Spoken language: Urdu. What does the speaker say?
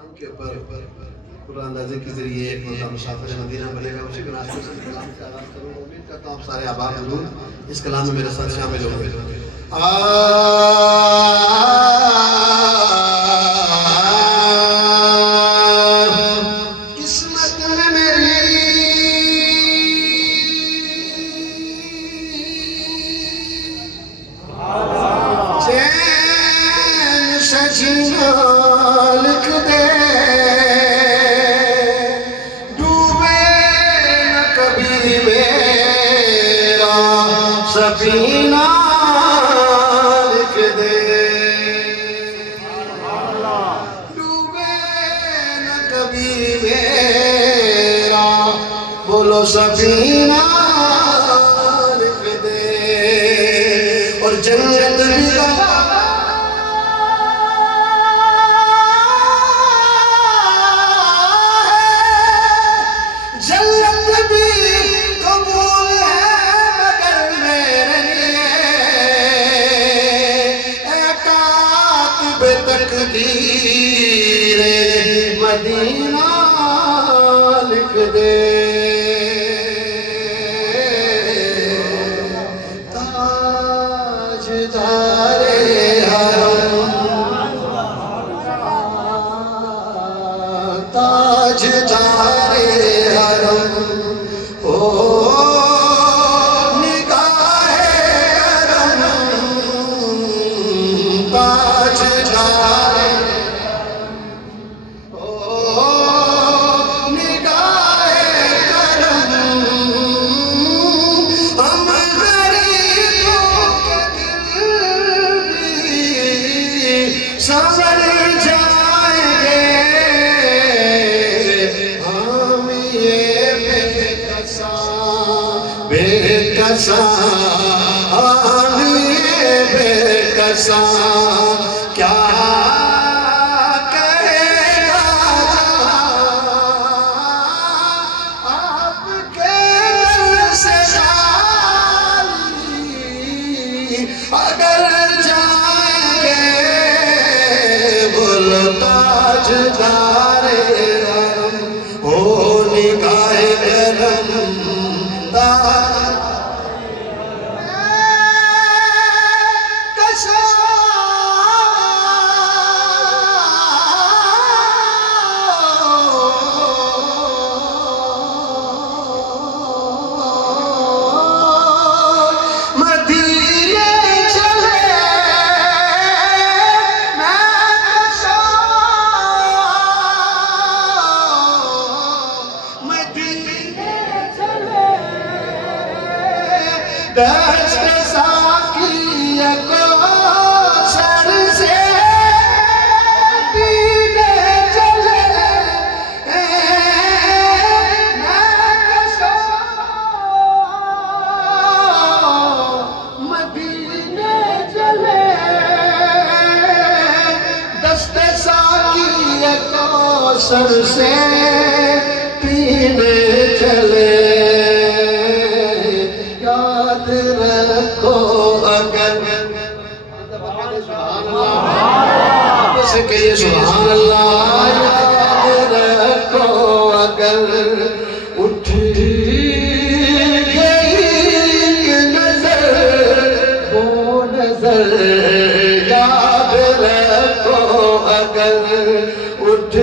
مقام کے اوپر قرآن اندازی کے ذریعے ایک مرتبہ مسافر مدینہ بنے گا. اسی بنا سے کلام سے آغاز کروں. امید کرتا ہوں آپ سارے آباد حضور اس کلام میں میرے ساتھ شامل ہوں گے. قسمت میں میری چین سجنا لکھ دے, ڈوبے نہ کبھی میرا سفینہ لکھ دے, ڈوبے نہ کبھی میرا بولو سفینہ لکھ دے. اور جنت بھی تقدیر مدینہ لکھ دے. تاجدار حرم, تاجدار حرم, نگاہ کرم, تاجدار سنور جائیں گے ہم یہ بے کساں, ہم یہ بے کساں کیا کہے گا آپ کے در سے جالی اگر تاجدار حرم ہو نگاہ کرم. دشت ساقی کوثر سے پینے چلے, مدینے چلے, دشت ساقی کوثر سے پینے چلے. رکھو اگر کہیے سبحان اللہ, یاد رکھو اگر اٹھ گئی نظر وہ نظر, یاد رکھو اگر اٹھ